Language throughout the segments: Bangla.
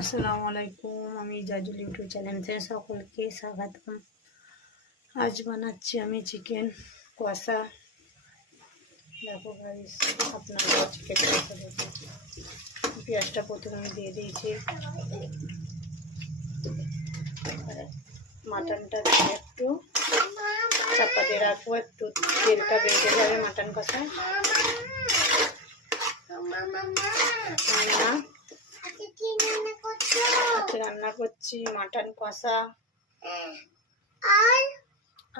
আসসালামু আলাইকুম। আমি জাজুল ইউটিউব চ্যানেল থেকে সকলকে স্বাগতম। আজ বানাচ্ছি আমি চিকেন কষা। দেখো গাইস, আপনারা চিকেন কষা দেখো। পেঁয়াজটা প্রথমে আমি দিয়ে দিয়েছি, মাটনটা দিয়ে একটু চাপা দিয়ে রাখবো, একটু তেলটা বেঁধে যাবে মাটন কষা। রান্না করছি মাটন কষা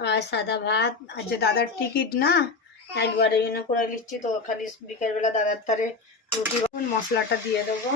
আর সাদা ভাত। আর যে দাদার টিকিট না, একবারে এনে করে নিচ্ছি, তো খালি বিকেলবেলা দাদার তারে রুটি। মশলাটা দিয়ে দেবো।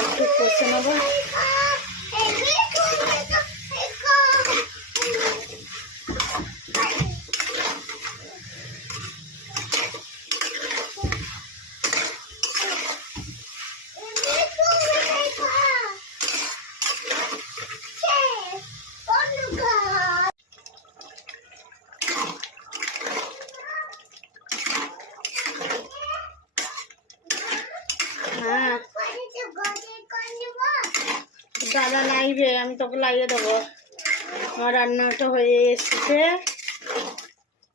একটু কষে নেবো। হ্যাঁ দাদা লাইবে, আমি তোকে লাইয়ে দেবো। আমার রান্নাটা হয়ে এসেছে,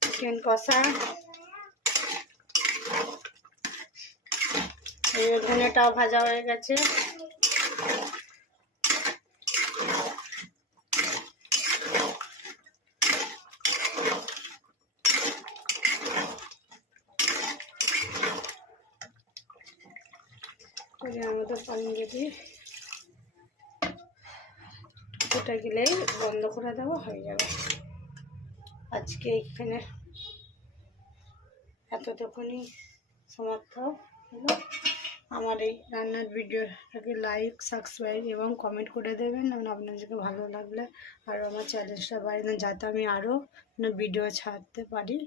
চিকেন কষা। ধনেটাও ভাজা হয়ে গেছে। আমাদের পানি যদি ফুটে গেলেই বন্ধ করে দেওয়া হয়ে যাবে। আজকে এখানে এতটুকুনি সমাপ্ত হলো। আমার এই রান্নার ভিডিওটাকে লাইক, সাবস্ক্রাইব এবং কমেন্ট করে দেবেন আপনাদেরকে ভালো লাগলে। আর আমার চ্যানেলটা বাড়ি যাতে আমি আরও ভিডিও ছাড়তে পারি।